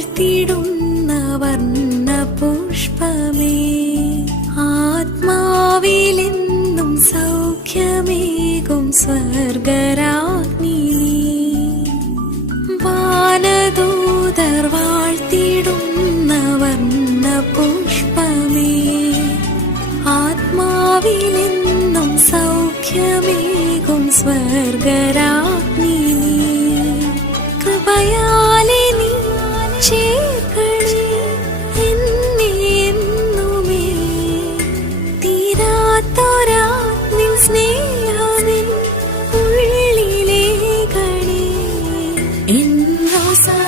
വാഴ്ത്തിടുന്ന വർണ്ണ പുഷ്പമേ, ആത്മാവിലെന്നും സൗഖ്യമേകും സ്വർഗരാജ്ഞി നീ. വാനദൂതർ വാഴ്ത്തിടുന്ന വർണ്ണ പുഷ്പമേ, ആത്മാവിലെന്നും സൗഖ്യമേകും സ്വർഗരാജ്ഞി നീ. കൃപയാലെ നീ ചേർക്കണേ എന്നെ എന്നുമേ, തീരാത്തൊരാ നിൻ സ്നേഹമെൻ ഉള്ളിലേകണേ. എൻ റോസാ